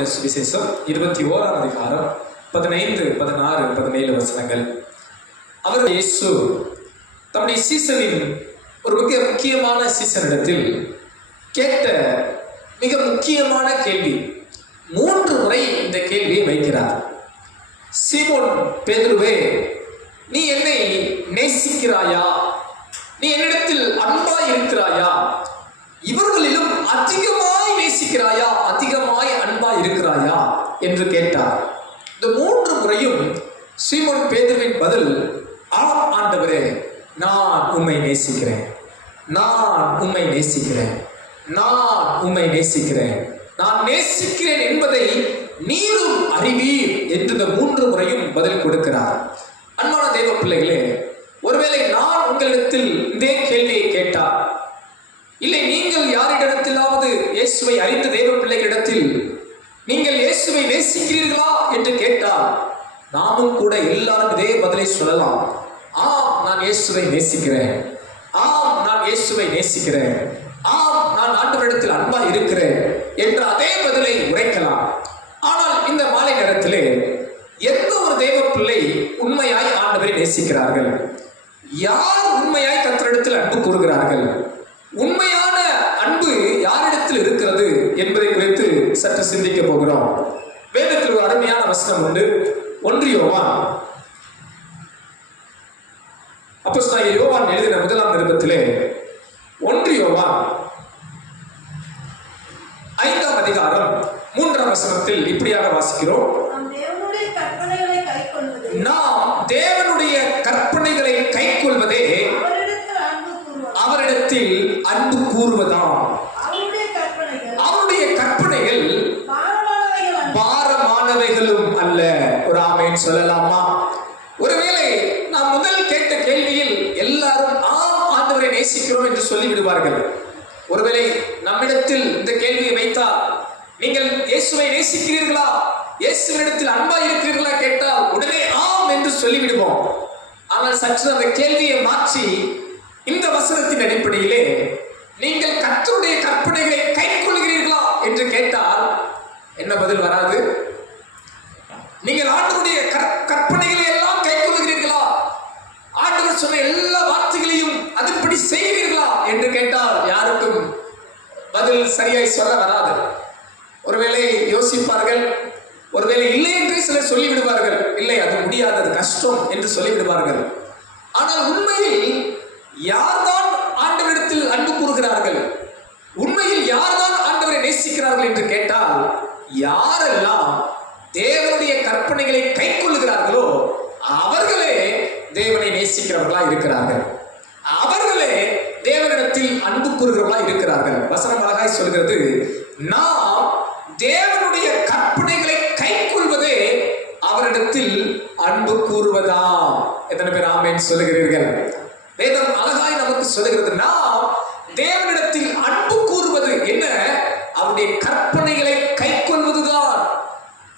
எழுதின சுவிசேஷம் இருபத்தி ஓராம் அதிகாரம் பதினைந்து பதினாறு பதினேழு வசனங்கள். அவர் இயேசு தம்முடைய சீசனின் ஒரு மிக முக்கியமான சீசனிடத்தில் கேட்ட மிக முக்கியமான கேள்வி. மூன்று முறை இந்த கேள்வியை வைக்கிறார். சீமோன் பேதுருவே நீ என்னை நேசிக்கிறாயா? நீ என்னிடத்தில் அன்பா இருக்கிறாயா இவர்களிலும் அதிகமாய் நேசிக்கிறாயா? அதிகமாய் அன்பா இருக்கிறாயா? என்று கேட்டார். இந்த மூன்று முறையும் ஸ்ரீமன் பேதுருவின் பதில் ஆம் ஆண்டவரே நான் உம்மை நேசிக்கிறேன். நான் உம்மை நேசிக்கிறேன். நான் உம்மை நேசிக்கிறேன். நான் நேசிக்கிறேன் என்பதை நீரும் அறிவீர் என்று இந்த மூன்று முறையும் பதில் கொடுக்கிறார். அன்பான தெய்வ பிள்ளைகளே ஒருவேளை நான் உங்களிடத்தில் இதே கேள்வியை கேட்டார் இல்லை நீங்கள் யாரிடத்திலாவது இயேசுவை அறிந்த தேவ பிள்ளைகளிடத்தில் நீங்கள் இயேசுவை நேசிக்கிறீர்களா என்று கேட்டால் நாமும் கூட எல்லாரும் இதே பதிலை சொல்லலாம். ஆம் நான் இயேசுவை நேசிக்கிறேன். ஆம் நான் இயேசுவை நேசிக்கிறேன். ஆம் நான் ஆண்டவரிடத்தில் அன்பா இருக்கிறேன் என்ற அதே பதிலை உரைக்கலாம். ஆனால் இந்த மாலை நேரத்திலே எந்த ஒரு தெய்வ பிள்ளை உண்மையாய் ஆண்டவரை நேசிக்கிறார்கள்? யார் உண்மையாய் கத்தரிடத்தில் அன்பு கூறுகிறார்கள்? உண்மை என்பதை குறித்து சற்று சிந்திக்க போகிறோம். வேதத்தில் ஒரு அருமையான வசனம் உண்டு. ஒன்றியோவான் அப்போ யோவான் எழுதின முதலாம் நிருபத்திலே ஒன்றியோவான் ஐந்தாம் அதிகாரம் மூன்றாம் வசனத்தில் இப்படியாக வாசிக்கிறோம். நாம் தேவனுடைய கற்பனைகளை அவரிடத்தில் அன்பு அவரிடத்தில் அன்பு கூறுவதாம் கூறுவதாம் அவருடைய கற்பனைகள் அவருடைய கற்பனைகள் பாரமானவைகள் அல்ல. பாரமானவைகளும் அல்ல ஒரு ஆமேன் சொல்லலாமா? ஒருவேளை நாம் முதல் கேட்ட கேள்வியில் எல்லாரும் ஆம் ஆண்டவரை நேசிக்கிறோம் என்று சொல்லி விடுவார்கள் ஒருவேளை நம்மிடத்தில் இந்த கேள்வியை வைத்தால் நீங்கள் இயேசுவை நேசிக்கிறீர்களா? இயேசுவினிடத்தில் அன்பா இருக்கிறீர்களா? கேட்டால் உடனே ஆம் என்று சொல்லிவிடுவோம். ஆனால் சற்று அந்த கேள்வியை மாற்றி இந்த வசனத்தின் அடிப்படையிலே நீங்கள் கத்தருடைய கற்பனைகளை கைக்கொள்கிறீர்களா? என்று கேட்டால் என்ன பதில் வராது? நீங்கள் ஆண்டவருடைய கற்- கற்பனைகளை எல்லாம் கைக்கொள்கிறீர்களா ஆண்டவர் சொன்ன எல்லா வார்த்தைகளையும் அதன்படி செய்கிறீர்களா என்று கேட்டால் யாருக்கும் பதில் சரியாய் சொல்ல வராது. ஒருவேளை யோசிப்பார்கள் ஒருவேளை இல்லை என்றே சிலர் சொல்லிவிடுவார்கள். இல்லை அது முடியாதது கஷ்டம் என்று சொல்லிவிடுவார்கள். ஆனால் உண்மையில் யார்தான் ஆண்டவரிடத்தில் அன்பு கூறுகிறார்கள்? உண்மையில் யார்தான் ஆண்டவரை நேசிக்கிறார்கள் என்று கேட்டால் யாரெல்லாம் தேவனுடைய கற்பனைகளை கை கொள்ளுகிறார்களோ அவர்களே தேவனை நேசிக்கிறவர்களா இருக்கிறார்கள். அவர்களே தேவனிடத்தில் அன்பு கூறுகிறவர்களா இருக்கிறார்கள். வசனம் அழகாய் சொல்கிறது நாம் தேவனுடைய கற்பனைகளை கைக்கொள்வதே அவரிடத்தில் அன்பு கூறுவதா எத்தனை பேர் ஆமேன் சொல்லுகிறீர்கள்? வேதம் அழகாய் நமக்கு சொல்லுகிறது நாம் தேவனிடத்தில் அன்பு கூறுவது என்ன? அவருடைய கற்பனை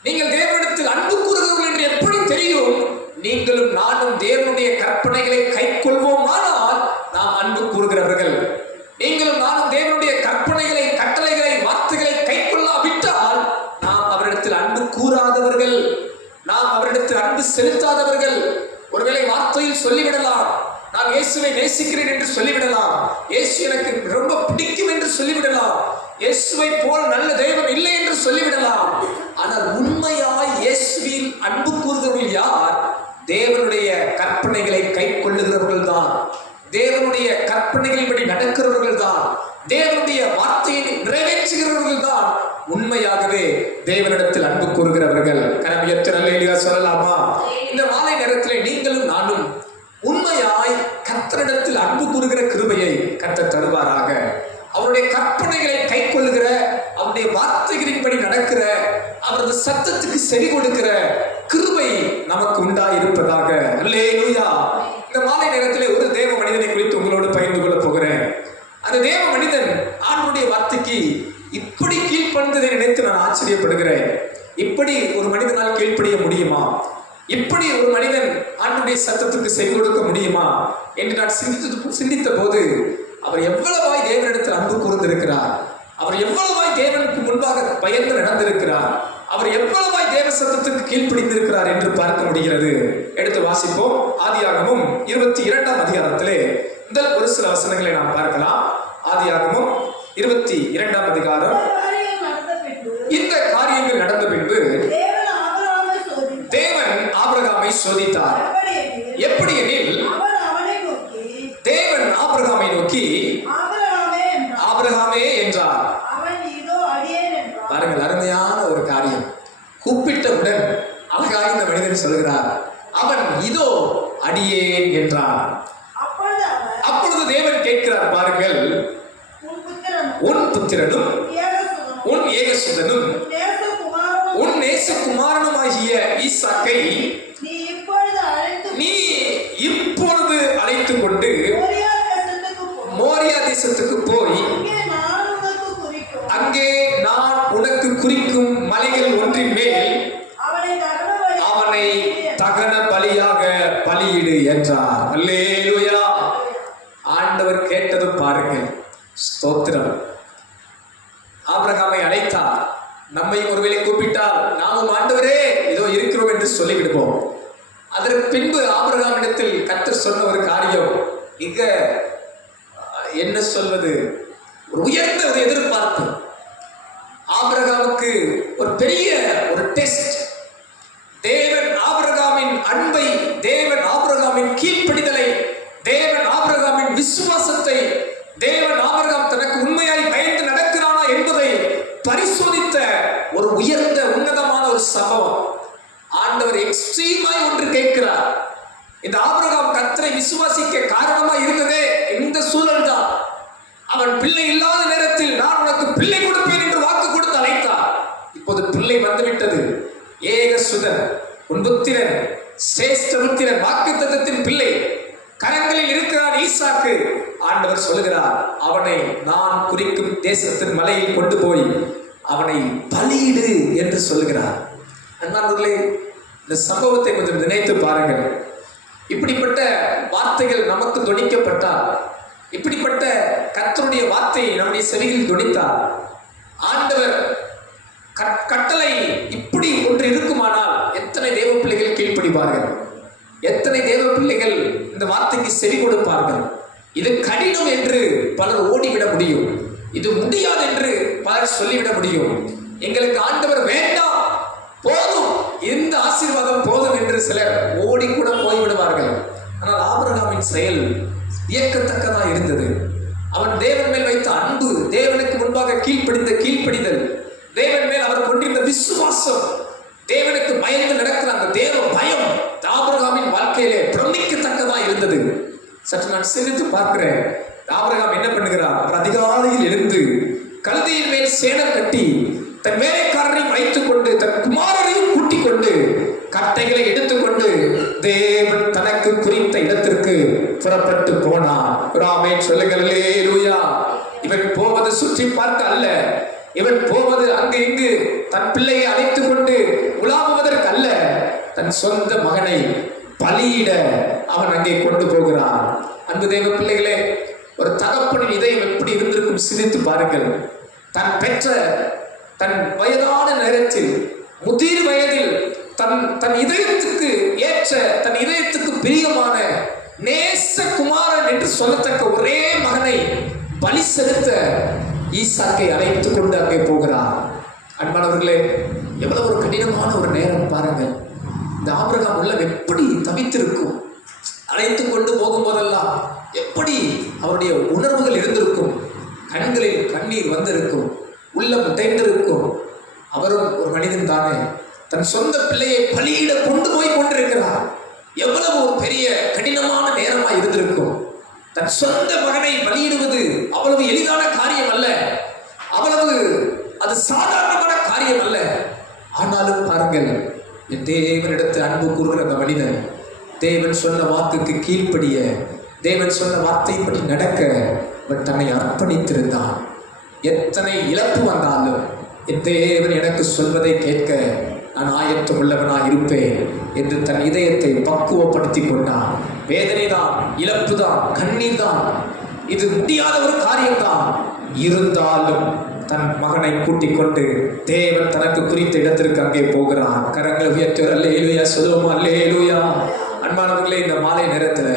நீங்கள் தேவனிடத்தில் அன்பு கூறுகிறவர்கள் என்று எப்படி தெரியும்? நீங்களும் நானும் தேவனுடைய கற்பனைகளை கைக்கொள்வோமானால் நாம் அன்பு கூறுகிறவர்கள். நீங்களும் நானும் தேவனுடைய கற்பனைகளை கட்டளைகளை வார்த்தைகளை கைக்கொள்ளாவிட்டால் நாம் அவரிடத்தில் அன்பு கூறாதவர்கள். நாம் அவரிடத்தில் அன்பு செலுத்தாதவர்கள். ஒருவேளை வார்த்தையில் சொல்லிவிடலாம். நான் இயேசுவை நேசிக்கிறேன் என்று சொல்லிவிடலாம். இயேசு எனக்கு ரொம்ப பிடிக்கும் என்று சொல்லிவிடலாம். இயேசுவை போல் நல்ல தெய்வம் இல்லை என்று சொல்லிவிடலாம். அந்த தேவ மனிதன் ஆண்டுடைய வார்த்தைக்கு இப்படி கீழ்ப்படுத்ததை நினைத்து நான் ஆச்சரியப்படுகிறேன். இப்படி ஒரு மனிதனால் கீழ்ப்படிய முடியுமா? இப்படி ஒரு மனிதன் ஆண்டுடைய சத்தத்துக்கு செவி கொடுக்க முடியுமா? என்று நான் சிந்தித்து சிந்தித்த போது அவர் எவ்வளவாய் தேவனிடத்தில் அன்பு கூர்ந்திருக்கிறார். அவர் எவ்வளவாய் தேவனுக்கு முன்பாக பயந்து நடந்திருக்கிறார். அவர் எவ்வளவாய் தேவ சத்தத்துக்கு கீழ்ப்பிடிந்திருக்கிறார் என்று பார்க்க முடிகிறது. எடுத்து வாசிப்போம். ஆதியாகமும் இருபத்தி இரண்டாம் அதிகாரத்திலே முதல் ஒரு சில வசனங்களை நாம் பார்க்கலாம். ஆதியாகமும் இருபத்தி இரண்டாம் அதிகாரம் இந்த காரியங்கள் நடந்த பின்பு தேவன் ஆபிரகாமை சோதித்தார். எப்படி எனில் தேவன் ஆபிரகாமை நோக்கி ஆபிரகாமே என்றார். ஆபிரகாமே என்றார் அவன் இதோ அடியேன் என்றான். பாருங்கள் அருமையான ஒரு காரியம் கூப்பிட்டவுடன் அழகாய் இந்த மனிதன் சொல்கிறார் அவன் இதோ அடியேன் என்றான் அப்பொழுது அவர், அப்பொழுது தேவன் கேட்கிறார் பாருங்கள் உன் புத்திரனும், உன் புத்திரனும் ஏகசுதனும், உன் ஏகசுதனும் நேசகுமாரனும் உன் நேசகுமாரனுமாகிய ஈசாக்கை நீ இப்பொழுது அழைத்து நீ இப்பொழுது அழைத்து கொண்டு மோரியா தேசத்துக்கு போ. மோரியா தேசத்துக்கு போய் அங்கே நான் உனக்கு குறிக்கும் அங்கே நான் உனக்கு குறிக்கும் மலைகள் ஒன்றின் மேல் அவனை தகனபலி அவனை தகன பலியாக பலியிடு என்றார் அல்லேலூயா ஆண்டவர் கேட்டதும் பாருங்கள் ஸ்தோத்திரம் ஆபிரகாமை அழைத்தார் நம்மை ஒருவேளை கூப்பிட்டால் நாமும் ஆண்டவரே இதோ இருக்கிறோம் என்று சொல்லிவிடுவோம் அதற்கு பின்பு ஆபிரகாமிடத்தில் கர்த்தர் சொன்ன ஒரு காரியம் இங்க அஹ், என்ன சொல்வது ஒரு உயர்ந்த ஒரு எதிர்பார்ப்பு ஆபிரகாமுக்கு ஒரு பெரிய ஒரு டெஸ்ட் தேவன் ஆபிரகாமின் அன்பை தேவன் ஆபிரகாமின் கீழ்ப்படிதலை தேவன் ஆபிரகாமின் விசுவாசத்தை தேவன் ஆபிரகாம் தனக்கு உண்மையாய் பயந்து நடக்கிறானா என்பதை பரிசோதித்த ஒரு உயர்ந்த உன்னதமான ஒரு சம்பவம். ஆண்டவர் எக்ஸ்ட்ரீமாய் ஒன்று கேட்கிறார். இந்த ஆபிரகாம் கத்தரை விசுவாசிக்க காரணமா இருந்ததே இந்த சூழல் தான் அவன் பிள்ளை இல்லாத நேரத்தில் நான் உனக்கு பிள்ளை கொடுப்பேன் என்று வாக்கு கொடுத்து அழைத்தார் இப்போது பிள்ளை வந்துவிட்டது. ஏக சுதன் உன் புத்திரன் சிரேஷ்ட புத்திரன் வாக்குத்தத்தத்தின் பிள்ளை. கரங்களில் இருக்கிறான் ஈசாக்கு. ஆண்டவர் சொல்லுகிறார் அவனை நான் குறிக்கும் தேசத்தின் மலையில் கொண்டு போய் அவனை பலியிடு என்று சொல்லுகிறார். அண்ணாவர்களே இந்த சம்பவத்தை கொஞ்சம் நினைத்து பாருங்கள். இப்படிப்பட்ட வார்த்தைகள் நமக்கு துணிக்கப்பட்டால் இப்படிப்பட்ட கர்த்தருடைய வார்த்தை நம்முடைய செவியில் துணித்தார் ஆண்டவர் கட்டளை இப்படி ஒன்று இருக்குமானால் எத்தனை தேவ பிள்ளைகள் கீழ்ப்படிவார்கள்? எத்தனை தேவ பிள்ளைகள் இந்த வார்த்தைக்கு செவி கொடுப்பார்கள்? இது கடினம் என்று பலர் ஓடிவிட முடியும். இது முடியாது என்று பலர் சொல்லிவிட முடியும். எங்களுக்கு ஆண்டவர் வேண்டாம் போதும். இந்த ஆசீர்வாதம் போதும் என்று சிலர் ஓடி கூட போய்விடுவார்கள். ஆனால் ஆபரகாமின் செயல் வியக்கத்தக்கதா இருந்தது. அவன் தேவன் மேல் வைத்த அன்பு தேவனுக்கு முன்பாக கீழ்ப்படிந்த கீழ்ப்படிதல் தேவன் மேல் அவர் கொண்டிருந்த விசுவாசம் தேவனுக்கு பயந்து நடக்கிற அந்த தேவ பயம் வாழ்க்கையிலே பிரமிக்கத்தக்கதா இருந்தது. சற்று நான் சிரித்து பார்க்கிறேன். ஆபிரகாம் என்ன பண்ணுகிறார்? அவர் அதிகாலையில் எழுந்து கழுதியின் மேல் சேனம் கட்டி தன் வேலைக்காரரையும் வைத்துக் கொண்டு தன் குமாரரையும் கூட்டிக் கொண்டு கட்டைகளை எடுத்துக்கொண்டு தேவன் தனக்கு குறித்த இடத்திற்கு புறப்பட்டு போனான் ராமே சொல்லுங்கள். லூயா இவன் போவது சுற்றி பார்க்க அல்ல. இவன் போவது அங்கு இங்கு தன் பிள்ளையை அழைத்துக் கொண்டு உலாவுவதற்கு அல்ல. தன் சொந்த மகனை பலியிட அவன் அங்கே கொண்டு போகிறான். அன்பு தெய்வ பிள்ளைகளே ஒரு தகப்பனின் இதயம் எப்படி இருந்திருக்கும் சிந்தித்து பாருங்கள். தன் பெற்ற தன் வயதான நேரத்தில் முதிர் வயதில் தன் தன் இதயத்துக்கு ஏற்ற தன் இதயத்துக்கு பிரியமான நேச குமாரன் என்று சொல்லத்தக்க ஒரே மகனை பலி செலுத்த ஈசாக்கை அழைத்துக் கொண்டு அங்கே போகிறார் அன்பானவர்களே எவ்வளவு ஒரு கடினமான ஒரு நேரம் பாருங்கள். இந்த ஆபிரகாம் உள்ளம் எப்படி தவித்திருக்கும்? அழைத்து கொண்டு போகும்போதெல்லாம் எப்படி அவருடைய உணர்வுகள் இருந்திருக்கும்? கண்களில் கண்ணீர் வந்திருக்கும் உள்ளம் தேர்ந்திருக்கும் அவரும் ஒரு மனிதன் தானே. தன் சொந்த பிள்ளையை பலியிட கொண்டு போய் கொண்டிருக்கிறார். எவ்வளவு ஒரு பெரிய கடினமான நேரமாக இருந்திருக்கும். தன் சொந்த மகனை பலியிடுவது அவ்வளவு எளிதான காரியம் அல்ல அவ்வளவு அது சாதாரணமான காரியம் அல்ல ஆனாலும் பாருங்கள் என் தேவனிடத்து அன்பு கூறுகிற அந்த மனிதன் தேவன் சொன்ன வாக்குக்கு கீழ்ப்படிய தேவன் சொன்ன வார்த்தைப்படி நடக்க அவன் தன்னை அர்ப்பணித்திருந்தான். எத்தனை இழப்பு வந்தாலும் என் தேவன் எனக்கு சொல்வதை கேட்க நான் ஆயத்தம் உள்ளவனாக இருப்பேன் என்று தன் இதயத்தை பக்குவப்படுத்தி கொண்டான். வேதனை தான் இழப்பு தான் கண்ணீர் தான் இது முடியாத ஒரு காரியம்தான். இருந்தாலும் தன் மகனை கூட்டிக் கொண்டு தேவன் தனக்கு குறித்த இடத்திற்கு அங்கே போகிறான். கரங்களை உயர்த்தி அல்லேலுயா சொல்லுவோமா அல்லேலுயா. அன்பானவர்களே இந்த மாலை நேரத்தில்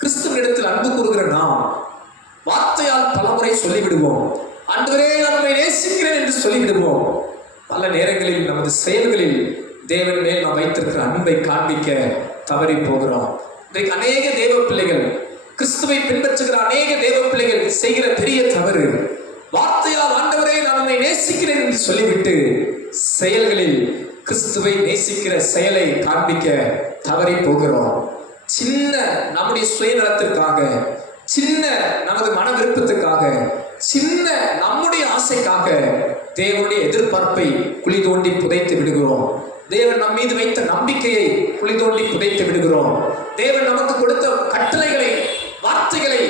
கிறிஸ்துவ இடத்தில் அன்பு கூறுகிற நாம் வார்த்தையால் பலமுறை சொல்லிவிடுவோம். ஆண்டவரே நம்மை நேசிக்கிறேன் என்று சொல்லிவிடுவோம். பல நேரங்களில் நமது செயல்களில் தேவன் மேல் நாம் வைத்திருக்கிற அன்பை காண்பிக்க தவறி போகிறோம். இன்றைக்கு அநேக தேவ பிள்ளைகள் கிறிஸ்துவை பின்பற்றுகிற அநேக தேவ பிள்ளைகள் செய்கிற பெரிய தவறு வார்த்தையால் ஆண்டவரே நான் உண்மை நேசிக்கிறேன் என்று சொல்லிவிட்டு செயல்களில் கிறிஸ்துவை நேசிக்கிற செயலை காண்பிக்க தவறி போகிறோம். சின்ன நம்முடைய சுயநலத்திற்காக சின்ன நமது மன விருப்பத்துக்காக சின்ன நம்முடைய ஆசைக்காக தேவனுடைய எதிர்பார்ப்பை குழி தோண்டி புதைத்து விடுகிறோம். தேவன் நம் மீது வைத்த நம்பிக்கையை குழி தோண்டி புதைத்து விடுகிறோம். தேவன் நமக்கு கொடுத்த கட்டளைகளை வார்த்தைகளை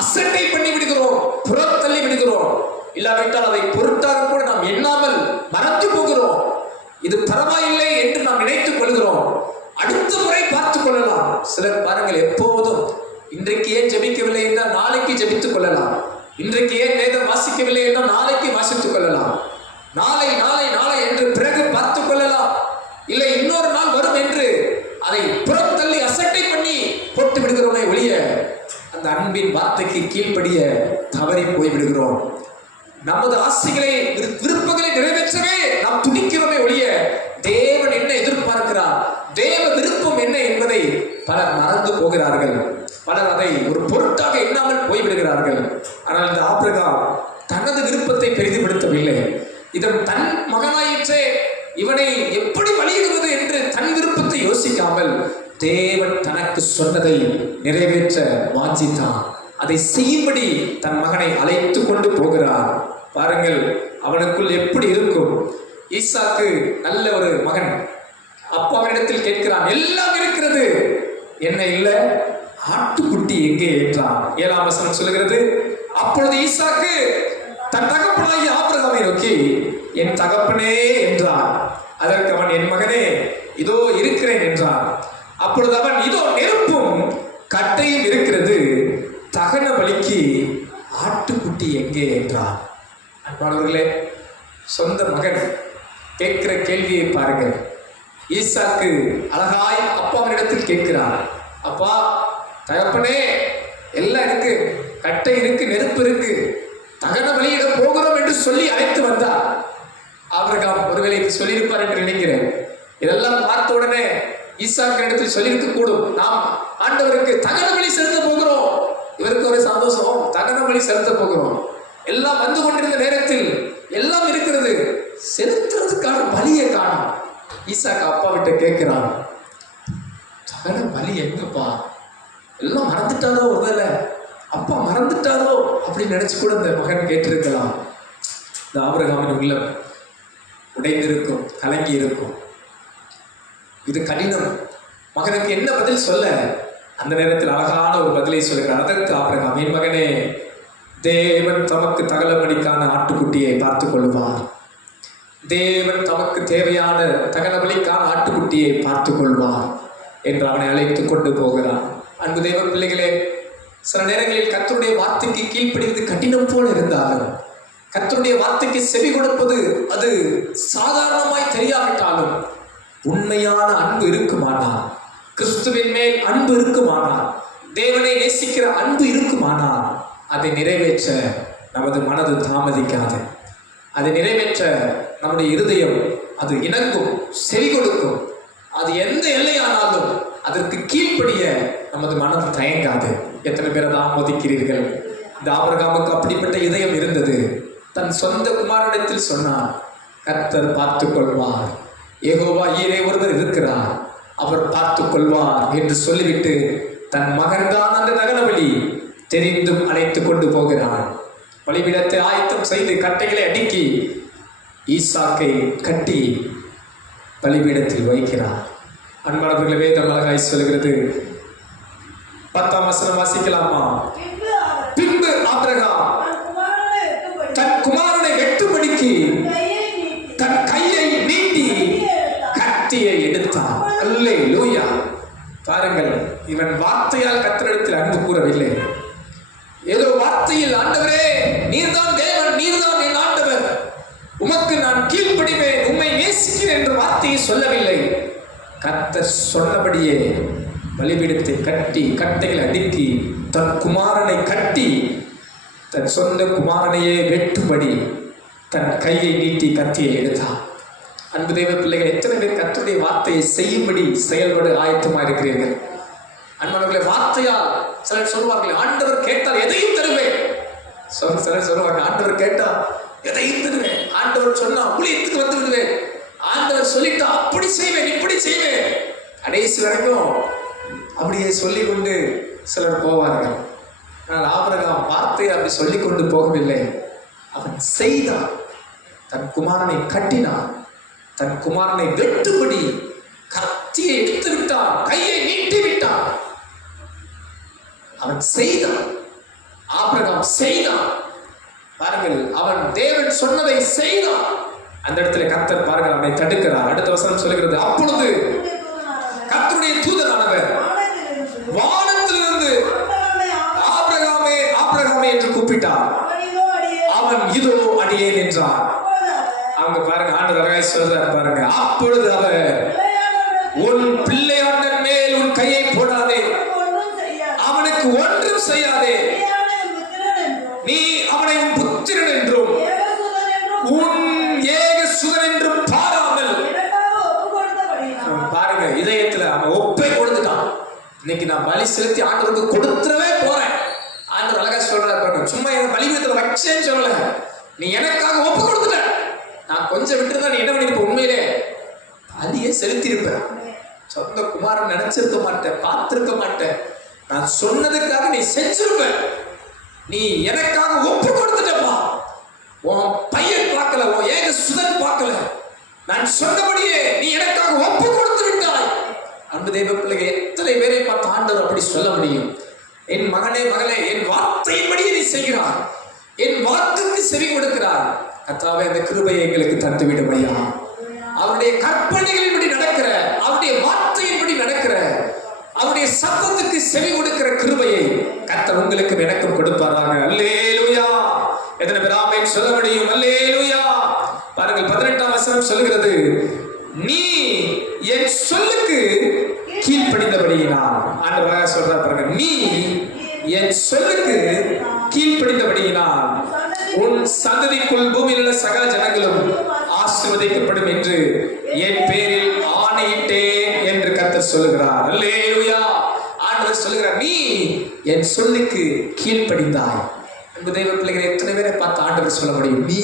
அசட்டை பண்ணி விடுகிறோம். புறம் விடுகிறோம் இல்லாவிட்டால் அதை பொருட்டாக கூட நாம் எண்ணாமல் மறந்து போகிறோம். இது பரவாயில்லை என்று நாம் நினைத்துக் கொள்கிறோம். அடுத்த முறை பார்த்துக் கொள்ளலாம். சிலர் பாருங்கள் எப்போதும் இன்றைக்கு ஏன் ஜெபிக்கவில்லை என்றால் நாளைக்கு ஜபித்துக் கொள்ளலாம். இன்றைக்கு ஏன் வேதம் வாசிக்கவில்லை என்றால் நாளைக்கு வாசித்துக் கொள்ளலாம். நாளை நாளை நாளை என்று பிறகு பார்த்துக் கொள்ளலாம். இல்லை இன்னொரு நாள் வரும் என்று அதை புறத்தள்ளி அசட்டை பண்ணி போட்டு விடுகிறோமே ஒழிய அந்த அன்பின் வார்த்தைக்கு கீழ்ப்படிய தவறி போய்விடுகிறோம். நமது ஆசைகளை விருப்பங்களை நிறைவேற்றவே நாம் துடிக்கிறோமே ஒழிய தேவன் என்ன எதிர்பார்க்கிறார்? தேவ விருப்பம் என்ன என்பதை பலர் மறந்து போகிறார்கள். பலர் அதை ஒரு பொருட்டாக எண்ணாமல் போய்விடுகிறார்கள். ஆனால் இந்த ஆபிரகாம் தனது விருப்பத்தை பெரிதுபடுத்தவில்லை. இதன் தன் மகனாயிற்றே இவனை எப்படி வழியிடுவது என்று தன் விருப்பத்தை யோசிக்காமல் தேவன் தனக்கு சொன்னதை நிறைவேற்ற வாஞ்சித்தான். அதை செய்யும்படி தன் மகனை அழைத்து கொண்டு போகிறார். பாருங்கள் அவனுக்குள் எப்படி இருக்கும்? ஈசாக்கு நல்ல ஒரு மகன். அப்பாவினிடத்தில் கேட்கிறான் எல்லாம் இருக்கிறது. என்ன இல்ல? ஆட்டுக்குட்டி எங்கே? என்றான். ஏழாம் வசனம் சொல்லுகிறது அப்பொழுது ஈசாக்கு தன் தகப்பனாகி ஆபிரகாமை நோக்கி என் தகப்பனே என்றான். அதற்கு அவன் என் மகனே இதோ இருக்கிறேன் என்றான். அப்பொழுது அவன் இதோ நெருப்பும் கட்டையும் இருக்கிறது. தகன பலிக்கு ஆட்டுக்குட்டி எங்கே என்றான் அன்பானவர்களே சொந்த மகன் கேட்கிற கேள்வியை பாருங்கள். ஈசாக்கு அழகாய் அப்பாவினிடத்தில் கேட்கிறார். அப்பா தகப்பனே எல்லாம் இருக்கு. கட்டை இருக்கு நெருப்பு இருக்கு. தகன வழியிட போகிறோம் என்று சொல்லி அழைத்து வந்தார். அவன் ஒருவேளை சொல்லியிருப்பார் என்று நினைக்கிறேன். இதெல்லாம் பார்த்த உடனே ஈசாக்கு இடத்தில் சொல்லியிருக்க கூடும். நாம் ஆண்டவருக்கு தகன பலி செலுத்த போகிறோம். இவருக்கு ஒரு சந்தோஷம். தகன பலி செலுத்த போகிறோம். எல்லாம் வந்து கொண்டிருந்த நேரத்தில் எல்லாம் இருக்கிறது. செலுத்துறதுக்கான பலியை காணும். ஈசாக்கு அப்பா விட்ட கேட்கிறான். தகன பலி எங்கப்பா? எல்லாம் மறந்துட்டாரோ ஒருவேளை? அப்பா மறந்துட்டாரோ அப்படின்னு நினைச்சு கூட இந்த மகன் கேட்டிருக்கலாம். இந்த ஆபரகாமின் உள்ளம் உடைந்திருக்கும் கலங்கி இருக்கும் இது கடினம். மகனுக்கு என்ன பதில் சொல்ல? அந்த நேரத்தில் அழகான ஒரு பதிலை சொல்கிறார் அதற்கு ஆபிரகாம் என் மகனே தேவன் தமக்கு தகலபடிக்கான ஆட்டுக்குட்டியை பார்த்து கொள்வார். தேவன் தமக்கு தேவையான தகலபலிக்கான ஆட்டுக்குட்டியை பார்த்து கொள்வார் என்று அவனை அழைத்து கொண்டு போகிறான் அன்பு தேவ பிள்ளைகளே சில நேரங்களில் கத்தருடைய வார்த்தைக்கு கீழ்ப்படிவது கடினம் போல இருந்தாலும் கத்தருடைய வார்த்தைக்கு செவி கொடுப்பது அது சாதாரணமாய் தெரியாவிட்டாலும் உண்மையான அன்பு இருக்குமானால் கிறிஸ்துவின் மேல் அன்பு இருக்குமானால் தேவனை நேசிக்கிற அன்பு இருக்குமானால் அதை நிறைவேற்ற நமது மனது தாமதிக்காது. அதை நிறைவேற்ற நம்முடைய இருதயம் அது இணங்கும் செவி கொடுக்கும். அது எந்த எல்லையானாலும் அதற்கு கீழ்ப்படிய நமது மனம் தயங்காது. எத்தனை பேர் அதை ஆமோதிக்கிறீர்கள் இந்த அப்படிப்பட்ட இதயம் இருந்தது. தன் சொந்த குமாரிடத்தில் சொன்னார் கர்த்தர் பார்த்து கொள்வார் ஏகோவா ஈரே ஒருவர் இருக்கிறார். அவர் பார்த்து கொள்வார் என்று சொல்லிவிட்டு தன் மகன்தான் அந்த நகனபலி தெரிந்தும் அழைத்து கொண்டு போகிறான். பலிபிடத்தை ஆயத்தம் செய்து கட்டைகளை அடுக்கி ஈசாக்கை கட்டி பலிபீடத்தில் வைக்கிறார். அன்பானவர்களை வேதம் சொல்கிறது பத்தாம் வசனம் வாசிக்கலாமா பின்பு அவர் பின்பு ஆபிரகாம் தன் குமாரனை தன் குமாரனை வெட்டும்படி வெட்டும்படிக்கு கையை நீட்டி தன் கையை நீட்டி கத்தியை கத்தியை எடுத்தான். எடுத்தான் அல்லே லூயா பாருங்கள் இவன் வார்த்தையால் கத்தரிடத்தில் அன்பு கூறவில்லை ஏதோ வார்த்தையில் ஆண்டவரே நீர்தான் தேவன் நீர்தான் என் ஆண்டவர் உமக்கு நான் கீழ்ப்படிவேன் உம்மை நேசிக்கிறேன் என்ற வார்த்தையை சொல்லவில்லை கர்த்தர் சொன்னபடியே பலிபீடத்தை கட்டி கட்டைகள் அடுக்கி தன் குமாரனை கட்டி தன் சொந்த குமாரனையே வெட்டும்படி தன் கையை நீட்டி கத்தியை எடுத்தான். அன்பு தெய்வ பிள்ளைகள் எத்தனை பேர் கத்துடைய வார்த்தையை செய்யும்படி செயல்பட ஆயத்தமாக இருக்கிறீர்கள்? அன்பனவர்களை வார்த்தையால் சிலர் சொல்வார்கள் ஆண்டவர் கேட்டால் எதையும் தருவேன். சொல் சிலர் சொல்லுவாங்க ஆண்டவர் கேட்டால் எதையும் தருவேன். ஆண்டவர் சொன்னா ஊழியத்துக்கு வந்து விடுவேன். ஆண்டவர் சொல்லிட்டா அப்படி செய்வேன் இப்படி செய்வேன். கடைசி வரைக்கும் அப்படியே சொல்லி கொண்டு சிலர் போவார்கள். ஆனால் ஆபரகாம் வார்த்தை அப்படி சொல்லி கொண்டு போகவில்லை. அவன் செய்தான். தன் குமாரனை கட்டினான். தன் குமாரனை வெட்டுபடி கத்தியை எடுத்து விட்டான் கையை நீட்டி விட்டான் அவன் செய்தான். ஆபிரகாம் செய்தான். பாருங்கள் அவன் தேவன் சொன்னதை செய்தான். அந்த இடத்துல கர்த்தர் பாருங்கள் அவனை தடுக்கிறார். அடுத்த வசனம் சொல்லுகிறது அப்பொழுது கர்த்தருடைய தூதனானவர் வானத்திலிருந்து வானத்திலிருந்து ஆண்டவனை ஆ- ஆபிரகாமே ஆபிரகாமே என்று கூப்பிட்டார் அவனிதோ அடியே அவன் இதோ அடியேன் என்றார் அப்பொழுது அவர் அவங்க பாருங்க ஆண்டு சொல்றார் பாருங்க. அப்பொழுது அவர் உன் பிள்ளையாண்டன் மேல் உன் கையை போடாதே. அவனுக்கு ஒன்றும் செய்யாதே. நீ அவனை உன் புத்திரன் என்றும் உன் ஏக சுதன் என்றும் பாராமல். பாருங்க இதயத்துல அவன் ஒப்பே கொடுத்துட்டான். இன்னைக்கு நான் பலி செலுத்தி ஆண்டவருக்கு கொடுத்துடவே போறேன். ஆண்டவர் அழகா சொல்றாரு பாருங்க. சும்மா என் பலிபீடத்துல வச்சேன்னு சொல்லல. நீ எனக்காக ஒப்பு கொடுத்துட்ட. நான் கொஞ்சம் விட்டுருந்தா நீ என்ன பண்ணிருப்ப உண்மையிலே? பலியே செலுத்தியிருப்ப. சொந்த குமாரன் நினைச்சிருக்க மாட்டேன் பார்த்திருக்க மாட்டேன். நான் சொன்னதுக்காக நீ செஞ்சிருப்ப. நீ எனக்காக ஒப்பு கொடுத்துட்டப்பா. உன் பையன் பார்க்கல உன் ஏக சுதன் பார்க்கல. நான் சொன்னபடியே நீ எனக்காக ஒப்பு கொடுத்து விட்டாய். அன்பு தெய்வ பிள்ளைகள் எத்தனை பேரை பார்த்து ஆண்டவர் அப்படி சொல்ல முடியும்? என் மகனே மகளே என் வார்த்தையின்படியே நீ செய்கிறாய். என் வாக்குக்கு செவி கொடுக்கிறார் கத்தாவே அந்த கிருபையை எங்களுக்கு தந்து விடுமையா அவருடைய கற்பனைகளின்படி நடக்கிற அவருடைய வார்த்தையின்படி நடக்கிற அவருடைய சத்தத்துக்கு செவி கொடுக்கிற கிருபையை கர்த்தர் உங்களுக்கு எனக்கும் கொடுப்பாராங்க அல்லேலுயா! எத்தனை பேர் சொல்ல முடியும். அல்லேலுயா! பாருங்கள் பதினெட்டாம் வசனம் சொல்லுகிறது நீ என் சொல்லுக்கு கீழ்ப்படிந்தபடியினால் ஆண்டவராக சொல்றார் பாருங்க நீ என் சொல்லுக்கு ஆசீர்வதிக்கப்படும் என்று என் பேரில் ஆணையிட்டேன் என்று கத்தர் சொல்லுகிறார். அல்லேலூயா. ஆண்டவர் சொல்லுகிறார் நீ என் சொல்லுக்கு கீழ்ப்படிந்தாய். அன்பு தெய்வ பிள்ளைகளை எத்தனை பேரை பார்த்து ஆண்டவர் சொல்ல முடியும்? நீ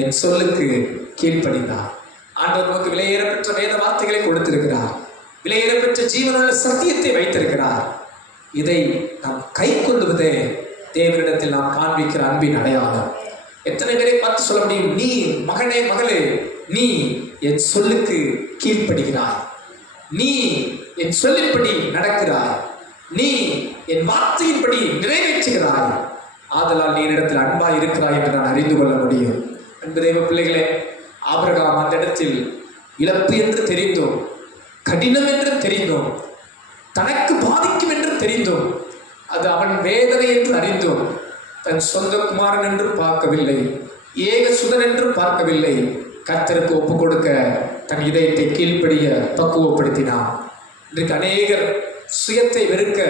என் சொல்லுக்கு கீழ்ப்படிந்தாய். ஆண்டவர் நமக்கு விலையேறப்பெற்ற வேத வார்த்தைகளை கொடுத்திருக்கிறார். விலையேறப்பெற்ற ஜீவனுள்ள சத்தியத்தை வைத்திருக்கிறார். இதை நாம் கை கொள்ளுவதே தேவனிடத்தில் நாம் காண்பிக்கிற அன்பின் அடையாளம். எத்தனை பேரை பார்த்து சொல்ல முடியும்? நீ மகனே மகளே நீ என் சொல்லுக்கு கீழ்ப்படுகிறாய். நீ என் சொல்லின்படி நடக்கிறாய். நீ என் வார்த்தையின்படி நிறைவேற்றுகிறாய். ஆதலால் நீ இடத்தில் அன்பாய் இருக்கிறாய் என்று நான் அறிந்து கொள்ள முடியும். அன்பு தெய்வ பிள்ளைகளே ஆபிரகாம் அந்த இடத்தில் இழப்பு என்று தெரிந்தோம் கடினம் என்று தெரிந்தோம் தனக்கு பாதிக்கும் என்று தெரிந்தோம் அது அவன் வேதனை என்று அறிந்தோம் தன் சொந்த குமாரன் என்று பார்க்கவில்லை ஏக சுதன் என்று பார்க்கவில்லை. கர்த்தருக்கு ஒப்பு கொடுக்க தன் இதயத்தை கீழ்ப்படிய பக்குவப்படுத்தினான். இன்றைக்கு அநேகர் சுயத்தை வெறுக்க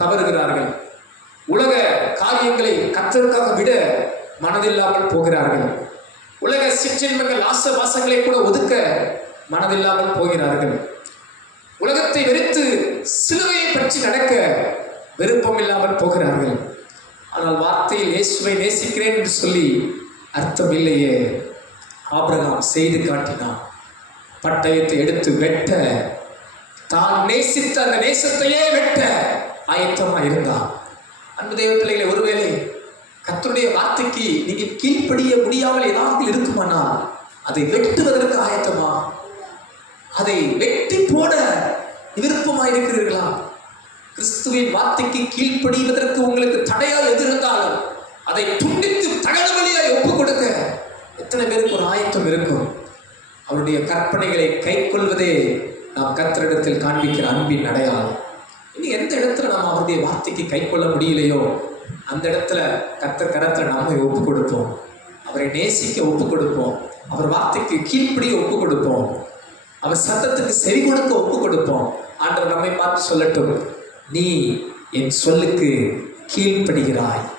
தவறுகிறார்கள். உலக காரியங்களை கர்த்தருக்காக விட மனதில்லாமல் போகிறார்கள். உலக சிற்றின்பங்கள் ஆசவாசங்களை கூட ஒதுக்க மனதில்லாமல் போகிறார்கள். உலகத்தை வெறுத்து சிலுவையை பற்றி நடக்க விருப்பம் இல்லாமல் போகிறார்கள். ஆனால் வார்த்தையில் இயேசுவை நேசிக்கிறேன் என்று சொல்லி அர்த்தம் இல்லையே ஆபிரகாம் செய்து காட்டினான். பட்டயத்தை எடுத்து வெட்ட தான் நேசித்த அந்த நேசத்தையே வெட்ட ஆயத்தமா இருந்தான். அன்பு தெய்வ பிள்ளைகளை ஒருவேளை கத்தருடைய வார்த்தைக்கு நீங்க கீழ்ப்படிய முடியாமல் ஏதாவது இருக்குமானால் அதை வெட்டுவதற்கு ஆயத்தமா? அதை வெட்டி போட விருப்பமாக இருக்கிறீர்களா கிறிஸ்துவின் வார்த்தைக்கு கீழ்ப்படிவதற்கு உங்களுக்கு தடையா எது இருந்தாலும் அதை துண்டித்து தகன வழியாய் ஒப்புக் கொடுக்க எத்தனை பேருக்கு ஒரு ஆயத்தம் இருக்கும். அவருடைய கற்பனைகளை கைக்கொள்வதே நாம் கத்திரிடத்தில் காண்பிக்கிற அன்பின் அடையாளம். இனி எந்த இடத்துல நாம் அவருடைய வார்த்தைக்கு கைக்கொள்ள முடியலையோ அந்த இடத்துல கத்த கரத்துல நாம ஒப்பு கொடுப்போம் அவரை நேசிக்க ஒப்பு கொடுப்போம் அவர் வார்த்தைக்கு கீழ்ப்படிய ஒப்பு கொடுப்போம் அவர் சத்தத்துக்கு செவி கொடுக்க ஒப்பு கொடுப்போம் ஆண்டவர் நம்மை பார்த்து சொல்லட்டும். நீ என் சொல்லுக்கு கீழ்ப்படுகிறாய்.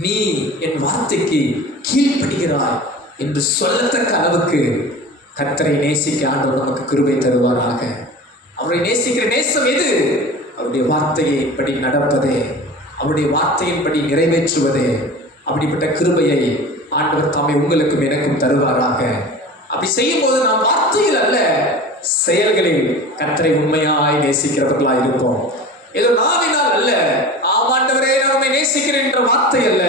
நீ என் வார்த்தைக்கு கீழ்ப்படுகிறாய் என்று சொல்லத்தக்க அளவுக்கு கத்தரை நேசிக்க ஆண்டவர் நமக்கு கிருபை தருவாராக. அவரை நேசிக்கிற நேசம் எது? அவருடைய வார்த்தையை படி நடப்பதே அவருடைய வார்த்தையின்படி நிறைவேற்றுவதே. அப்படிப்பட்ட கிருபையை ஆண்டவர் தாமே உங்களுக்கும் எனக்கும் தருவாராக. அப்படி செய்யும் போது நாம் வார்த்தையில் அல்ல செயல்களில் கத்தரை உண்மையாய் நேசிக்கிறவர்களாக இருப்போம். ஏதோ நாவினால் அல்ல ஆமாண்டவரே நம்மை நேசிக்கிறேன் என்ற வார்த்தை அல்ல.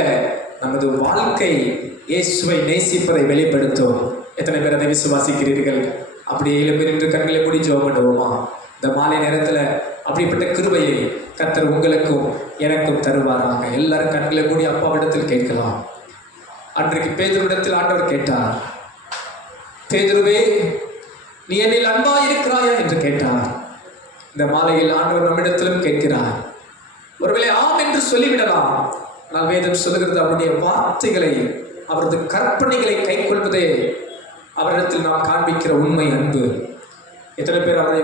நமது வாழ்க்கை இயேசுவை நேசிப்பதை வெளிப்படுத்தும். எத்தனை பேர் அதை விசுவாசிக்கிறீர்கள்? அப்படியே எழுப்பி நின்று கண்களை மூடி ஜெபம் பண்ணுவோமா? இந்த மாலை நேரத்தில் அப்படிப்பட்ட கிருபையை கத்தர் உங்களுக்கும் எனக்கும் தருவாராக. எல்லாரும் கண்களை மூடி அப்பாவிடத்தில் கேட்கலாம். அன்றைக்கு பேதுருவிடத்தில் ஆண்டவர் கேட்டார் பேதுருவே நீ என்னில் அன்பா இருக்கிறாயா என்று கேட்டார். இந்த மாலையில் ஆண்டவர் நம்மிடத்திலும் கேட்கிறார். ஒருவேளை ஆம் என்று சொல்லிவிடலாம். ஆனால் வேதம் சொல்லுகிறது அவருடைய வார்த்தைகளை அவரது கற்பனைகளை கைக்கொள்வதே அவரிடத்தில் நாம் காண்பிக்கிற உண்மை அன்பு. எத்தனை பேர் அவரை